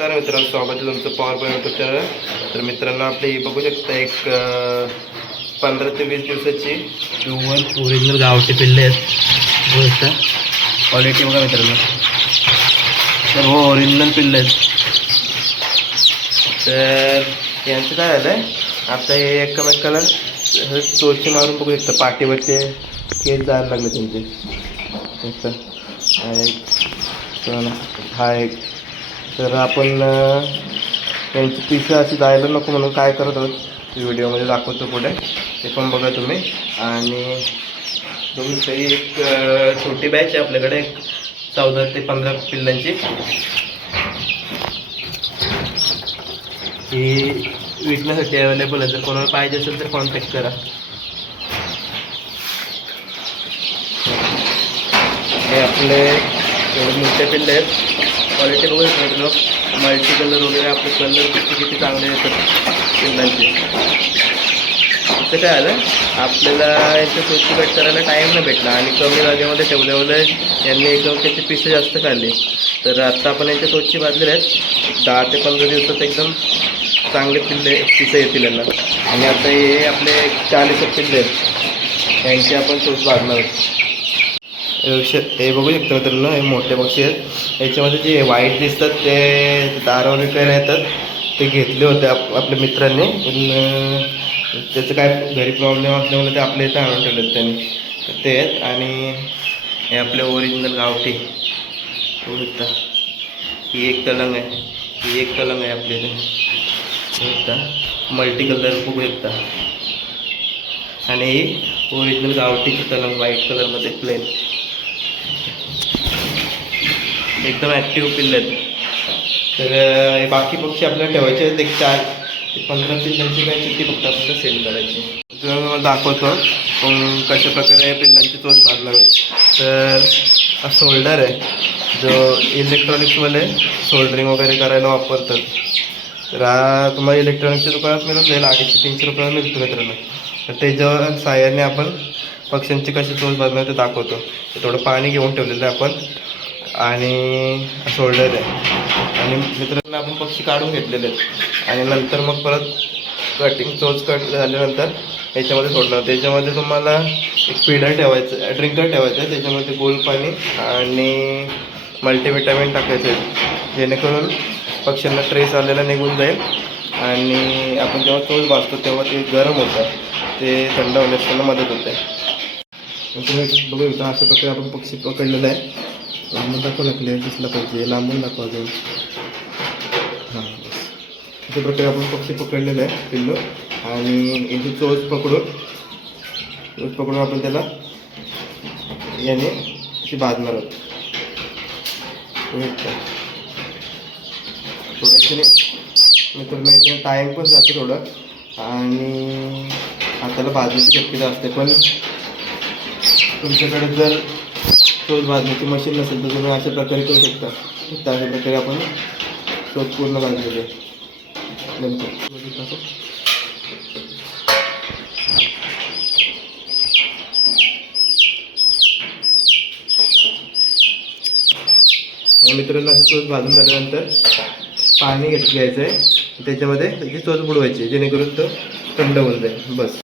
नमस्कार मित्रांनो, स्वागत आहे तुमचं पॉवर पॉईंट यूट्यूब चॅनल. तर मित्रांनो, आपले बघू शकता एक 15 ते 20 दिवसाची प्युअर ओरिजिनल गावठी पिल्ले आहेत. बघू शकता क्वालिटी बघा मित्रांनो, सर्व ओरिजिनल पिल्ले आहेत. तर यांचं काय झालं आहे, आता हे एकमेकाला चोची मारून बघू शकता, पाठीवरचे केस जायला लागले त्यांचे. हा एक तर आपण त्यांची पिसं अशी जायला नको म्हणून काय करत आहोत व्हिडिओमध्ये दाखवतो पुढे, ते पण बघा तुम्ही. आणि बघू तरी एक छोटी बॅच आहे आपल्याकडे, एक 14 ते 15 पिल्लांची. ही विकण्यासाठी अवेलेबल आहे, जर कोणाला पाहिजे असेल तर कॉन्टॅक्ट करा. हे आपले मोठे पिल्ले आहेत. क्वालिटी बघू शकतो, मल्टी कलर वगैरे आपले कलर किती चांगले येतात पिल्लांचे. असं काय आलं, आपल्याला याचं स्वच्छ कट करायला टाईम नाही भेटला आणि कमी जागेमध्ये ठेवल्यामुळे यांनी एकदम त्याची पिसं जास्त काढली. तर आत्ता आपण यांच्या स्वच्छ भाजलेले आहेत. 10 ते 15 दिवसात एकदम चांगले पिसं येतील यांना. आणि आता हे आपले 40 पिल्ले आहेत, यांची आपण स्वच्छ भाजणार आहोत. हे बघू शकतो मित्रांनो, हे मोठे पक्षी आहेत. याच्यामध्ये जे व्हाईट दिसतात ते दारावर विकायला येतात, ते घेतले होते आपल्या मित्रांनी. पण त्याचं काय घरी प्रॉब्लेम असल्यामुळे ते आपल्या इथं आणून ठेवलेत त्यांनी, ते आहेत. आणि हे आपले ओरिजिनल गावठी बघू शकता. ही एक तलंग आहे, ही एक तलंग आहे आपल्या इथे बघू शकता, मल्टी कलर बघू शकता. आणि ही ओरिजिनल गावठीची तलंग व्हाईट कलरमध्ये प्लेन, एकदम ॲक्टिव्ह पिल्ले आहेत. तर बाकी पक्षी आपल्याला ठेवायचे आहेत. एक 4 ते 15 पिल्लांची बॅच ती फक्त आपल्याला सेल करायची. तुम्हाला दाखवतो पण कशा प्रकारे पिल्लांची चोच भाजणार. तर हा सोल्डर आहे, जो इलेक्ट्रॉनिक्समध्ये सोल्डरिंग वगैरे करायला वापरतात. तर हा तुम्हाला इलेक्ट्रॉनिकच्या दुकानात मिळून जाईल, 250-300 रुपयाला मिळतो मित्रांनो. तर त्याच्या साहाय्याने आपण पक्ष्यांची कशी चोच भाजणार ते दाखवतो. तर थोडं पाणी घेऊन ठेवलेलं आहे आपण, आणि शोल्डर आहे. आणि मित्रांनो, आपण पक्षी काढून घेतलेले आहेत आणि नंतर मग परत कटिंग चोच कट झाल्यानंतर याच्यामध्ये सोडणार. त्याच्यामध्ये तुम्हाला एक फीडर ठेवायचं, ड्रिंकर ठेवायचं आहे, त्याच्यामध्ये गोल पाणी आणि मल्टीविटॅमिन टाकायचं आहे, जेणेकरून पक्ष्यांना ट्रेस आलेला निघून जाईल. आणि आपण जेव्हा चोच भाजतो तेव्हा ते गरम होतं, ते थंड होण्यास त्यांना मदत होते. तुम्ही बघू शकता, अशा प्रकारे आपण पक्षी पकडलेला आहे. लांबून दाखवलं, क्लिअर दिसलं पाहिजे, लांबून दाखवा अजून. हां, बस अशा प्रकारे आपण पक्षी पकडलेलं आहे पिल्लू. आणि याची चोच पकडून आपण त्याला याने अशी भाजणार आहोत. थोड्याच्याने मित्रांनो याच्याने टाईम पण जातो थोडं, आणि हाताला भाजण्याची शक्यता असते. पण तुमच्याकडे जर चोच भाजण्याची मशीन नसेल तर तुम्ही अशा प्रकारे करू शकता. तर अशा प्रकारे आपण चोच पूर्ण भाजलेली आहे. नंतर मित्रांनो, असं चोच भाजून झाल्यानंतर पाणी घ्यायचं आहे, त्याच्यामध्ये त्याची चोच बुडवायची, जेणेकरून तो थंड होऊन जाईल. बस.